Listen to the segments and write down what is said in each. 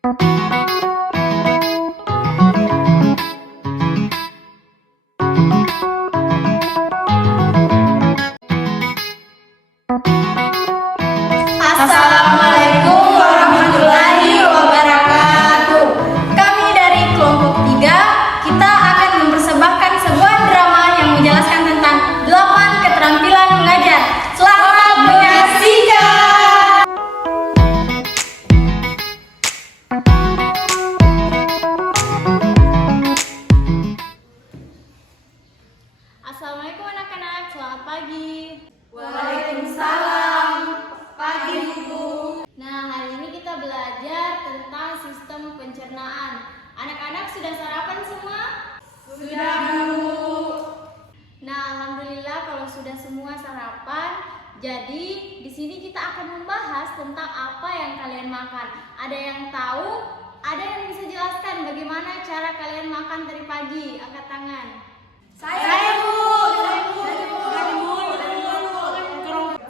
Assalamualaikum warahmatullahi wabarakatuh. Kami dari kelompok 3, kita akan mempersembahkan sebuah drama yang menjelaskan tentang 8 keterampilan mengajar. Selamat menyaksikan. Assalamualaikum anak-anak, selamat pagi. Waalaikumsalam. Pagi, Bu. Nah, hari ini kita belajar tentang sistem pencernaan. Anak-anak sudah sarapan semua? Sudah, Bu. Nah, alhamdulillah kalau sudah semua sarapan. Jadi, di sini kita akan membahas tentang apa yang kalian makan. Ada yang tahu? Ada yang bisa jelaskan bagaimana cara kalian makan dari pagi? Angkat tangan. Saya, Bu.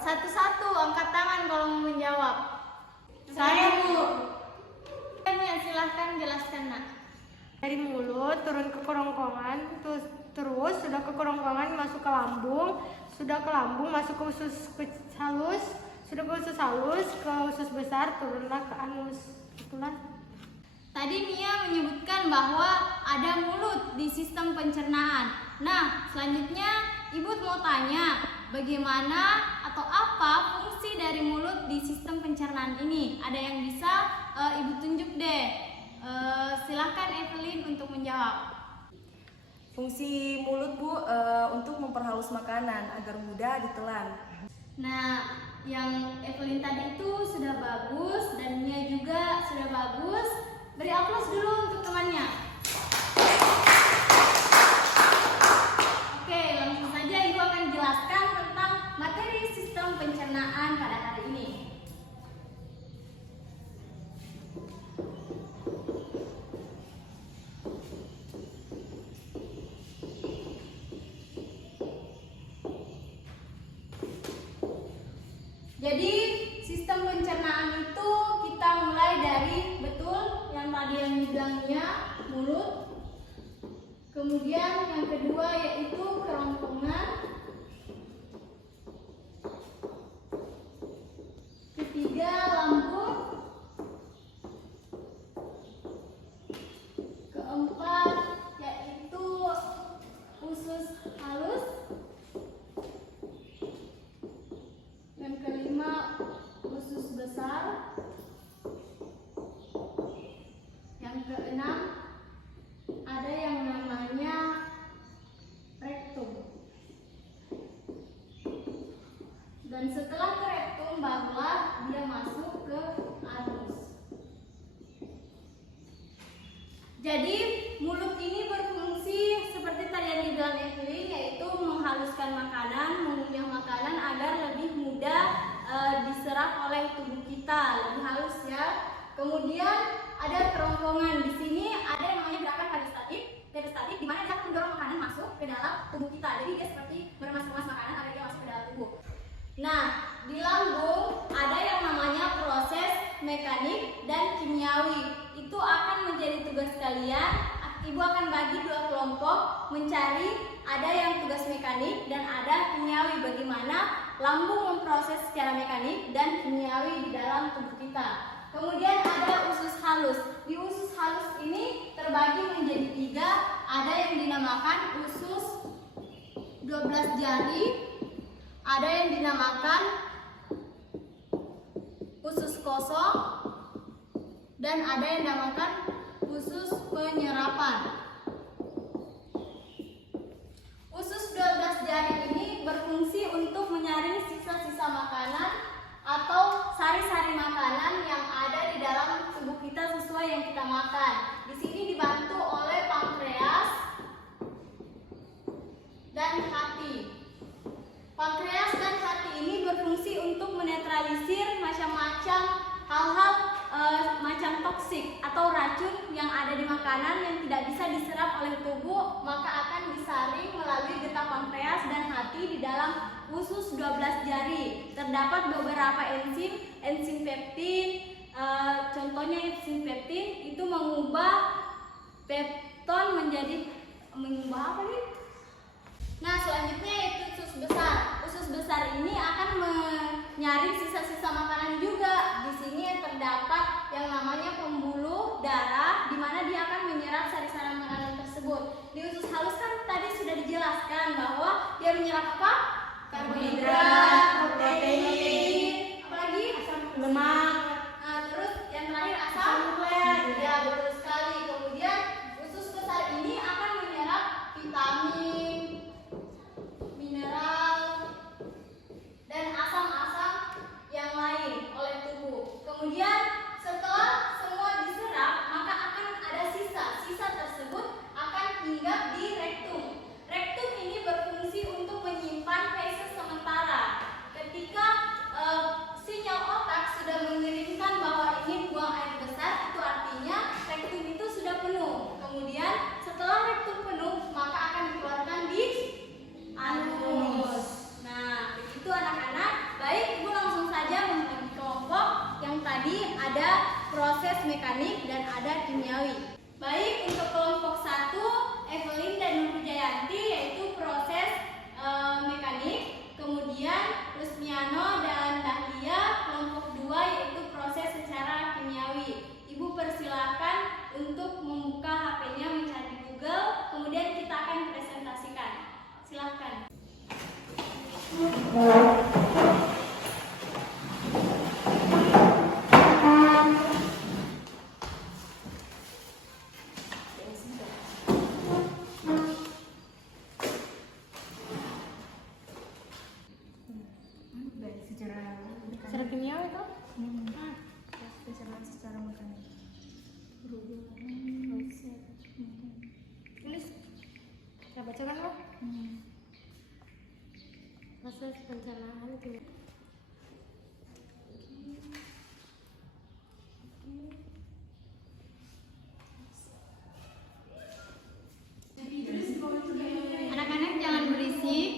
Satu-satu angkat tangan kalau mau menjawab. Saya, Bu. Ya, silahkan jelaskan, Nak. Dari mulut turun ke kerongkongan, terus sudah ke kerongkongan masuk ke lambung, sudah ke lambung masuk ke usus halus, sudah ke usus halus ke usus besar, turunlah ke anus. Itulah. Tadi Mia menyebutkan bahwa ada mulut di sistem pencernaan. Nah, selanjutnya Ibu mau tanya, bagaimana atau apa fungsi dari mulut di sistem pencernaan ini? Ada yang bisa Ibu tunjuk deh. Silakan Evelyn untuk menjawab. Fungsi mulut, Bu, untuk memperhalus makanan agar mudah ditelan. Nah, yang Evelyn tadi itu sudah bagus dan Mia juga sudah bagus. Beri aplaus dulu untuk temannya. Oke, langsung saja Ibu akan jelaskan tentang materi sistem pencernaan pada hari ini. Jadi sistem pencernaan itu kita mulai dari betul yang tadi yang dibilangnya mulut, kemudian yang kedua yaitu kerongkongan, ketiga lambung, keempat yaitu usus halus, yang kelima usus besar, yang keenam ada yang namanya rektum, dan setelah ke rektum barulah dia masuk ke anus. Jadi mulut ini berfungsi seperti tadi yang dibilang Evelyn, yaitu menghaluskan makanan, mengunyah makanan agar lebih mudah diserap oleh tubuh kita, lebih halus ya. Kemudian ada kerongkongan. Di sini ada yang namanya gerakan peristatik, di mana dia akan mendorong makanan masuk ke dalam tubuh kita. Jadi dia seperti meremas-remas makanan agar dia masuk ke dalam tubuh. Nah, di lambung ada yang namanya proses mekanik dan kimiawi. Itu akan menjadi tugas kalian. Ibu akan bagi 2 kelompok mencari, ada yang tugas mekanik dan ada kimiawi, bagaimana lambung memproses secara mekanik dan kimiawi di dalam tubuh kita. Kemudian ada usus halus. Di usus halus ini terbagi menjadi 3. Ada yang dinamakan usus 12 jari, ada yang dinamakan usus kosong, dan ada yang dinamakan usus penyerapan. Usus 12 jari ini berfungsi untuk menyaring sisa-sisa makanan atau sari-sari makanan yang ada di dalam tubuh kita sesuai yang kita makan. Di sini dibantu oleh pankreas dan hati. Pankreas dan hati ini berfungsi untuk menetralisir macam-macam hal-hal macam toksik atau racun yang ada di makanan yang tidak bisa diserap oleh tubuh, maka akan disaring melalui getah pankreas dan hati di dalam usus 12 jari. Terdapat beberapa enzim peptin, contohnya enzim peptin peptin itu mengubah pepton mengubah apa nih? Nah, selanjutnya yaitu usus besar. Usus besar ini akan menyaring sisa-sisa makanan juga. Di sini terdapat yang namanya pembuluh darah, di mana dia akan menyerap sari-sari makanan tersebut. Di usus halus kan tadi sudah dijelaskan bahwa dia menyerap apa? Karbohidrat, protein, apalagi lemak. Nah, terus yang terakhir asam nukleat. Ya, betul sekali. Kemudian usus besar ini akan menyerap vitamin, mineral, dan asam-asam yang lain oleh tubuh. Kemudian setelah semua diserap, maka akan ada sisa. Sisa tersebut akan hinggap di rektum. Rektum ini berfungsi untuk menyimpan feses sementara. Ketika sinyal otak sudah mengirimkan bahwa ini buang air besar, itu artinya rektum itu sudah penuh. Kemudian setelah rektum penuh, maka akan dikeluarkan di anus. Nah, begitu anak-anak. Baik, Ibu langsung saja membagi kelompok yang tadi ada proses mekanik dan ada kimiawi. Baik, untuk kelompok 1, Evelyn dan Nurjayanti yaitu proses mekanik. Kemudian Rusmiano dan Dahlia kelompok 2 yaitu proses secara kimiawi. Ibu persilakan untuk membuka HP-nya, mencari Google, kemudian kita akan presentasikan. Silakan. Secara kimia itu? Pencernaan secara mekanik. Tulis. Kita bacakan loh. Proses pencernaan kimia. Anak-anak jangan berisik,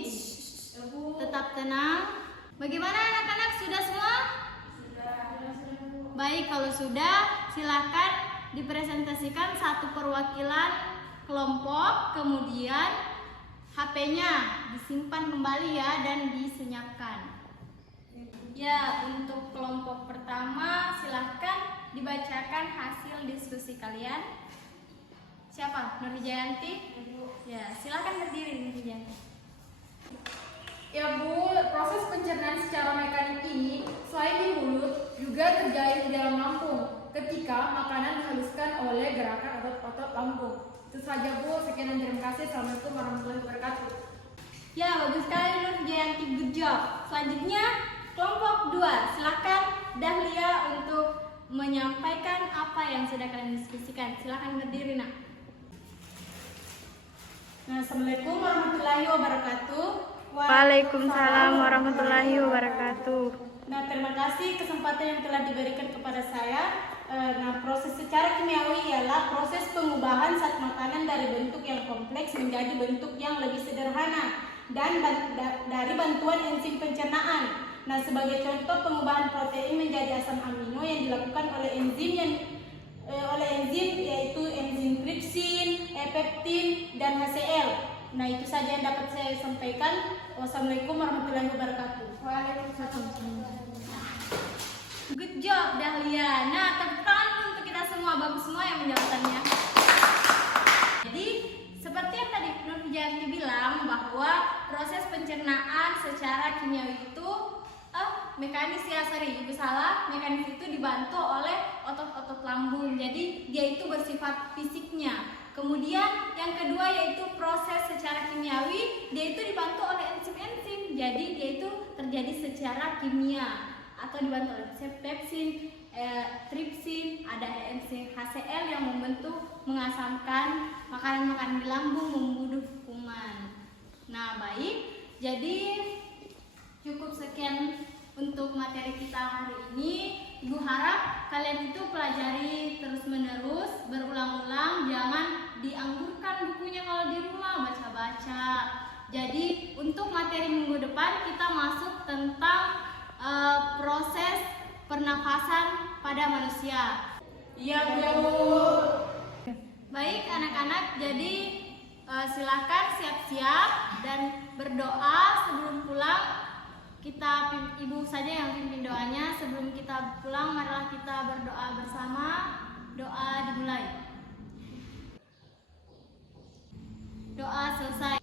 tetap tenang. Bagaimana anak-anak, sudah semua? Baik, kalau sudah, silakan dipresentasikan satu perwakilan kelompok, kemudian HP-nya disimpan kembali ya dan disenyapkan. Ya, untuk kelompok pertama silakan dibacakan hasil diskusi kalian. Siapa? Nurjayanti? Ya, silakan berdiri Nurjayanti. Ya Bu, proses pencernaan secara mekanik ini selain di mulut juga terjadi di dalam lambung ketika makanan dihaluskan oleh gerakan otot-otot lambung. Itu saja Bu, sekian dan terima kasih. Assalamualaikum warahmatullahi wabarakatuh. Ya, bagus sekali Nurjayanti, good job. Selanjutnya kelompok 2, silakan Dahlia untuk menyampaikan apa yang sudah kalian diskusikan. Silakan berdiri nak. Nah, Assalamualaikum warahmatullahi wabarakatuh. Waalaikumsalam warahmatullahi wabarakatuh. Nah, terima kasih kesempatan yang telah diberikan kepada saya. Nah, proses secara kimiawi ialah proses pengubahan zat makanan dari bentuk yang kompleks menjadi bentuk yang lebih sederhana dan dari bantuan enzim pencernaan. Nah, sebagai contoh pengubahan protein menjadi asam amino yang dilakukan oleh enzim yaitu enzim tripsin, peptin, dan HCl. Nah, itu saja yang dapat saya sampaikan. Wassalamualaikum warahmatullahi wabarakatuh. Good job Dahlia. Nah, tepuk tangan untuk kita semua, bagus semua yang menjawabnya. Jadi, seperti yang tadi Nurjayanti bilang bahwa proses pencernaan secara kimiawi itu mekanis ya, sorry, ibu salah. Mekanis itu dibantu oleh otot-otot lambung. Jadi, dia itu bersifat fisiknya. Kemudian yang kedua yaitu proses secara kimiawi, dia itu dibantu oleh enzim-enzim. Jadi dia itu terjadi secara kimia atau dibantu oleh pepsin, tripsin, ada enzim HCl yang membentuk mengasamkan makanan-makanan di lambung, membunuh kuman. Nah, baik. Jadi cukup sekian untuk materi kita hari ini. Ibu harap kalian itu pelajari terus-menerus, berulang-ulang, jangan dianggurkan bukunya kalau di rumah, baca-baca. Jadi untuk materi minggu depan kita masuk tentang proses pernafasan pada manusia. Iya Bu. Baik anak-anak, jadi silakan siap-siap dan berdoa sebelum pulang. Ibu saja yang pimpin doanya. Sebelum kita pulang, marilah kita berdoa bersama. Doa dimulai. Doa selesai.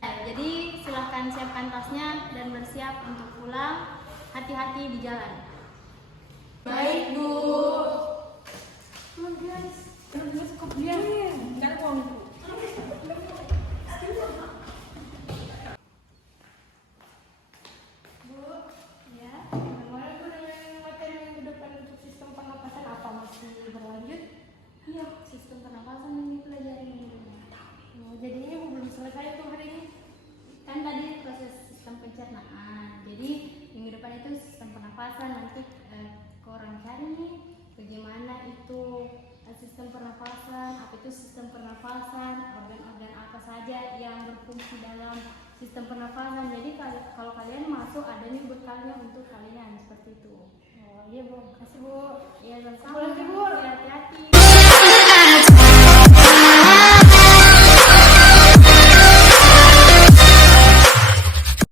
Jadi silahkan siapkan tasnya dan bersiap untuk pulang. Hati-hati di jalan. Baik Bu. Ya. Kemarin aku nanya materi minggu depan untuk sistem pernapasan apa masih berlanjut? Iya, sistem pernapasan yang dipelajari minggu ini. Oh, jadi ini belum selesai tuh hari ini. Kan tadi proses sistem pencernaan. Jadi minggu depan itu sistem pernapasan. Nanti orang cari nih bagaimana itu sistem pernapasan, apa itu sistem pernapasan, organ-organ apa saja yang berfungsi dalam sistem pernapasan. Jadi kalau kalian masuk ada nih bekalnya untuk kalian seperti itu. Oh iya Bu, makasih Bu. Ya, sama-sama. Pulang, Bu. Hati-hati.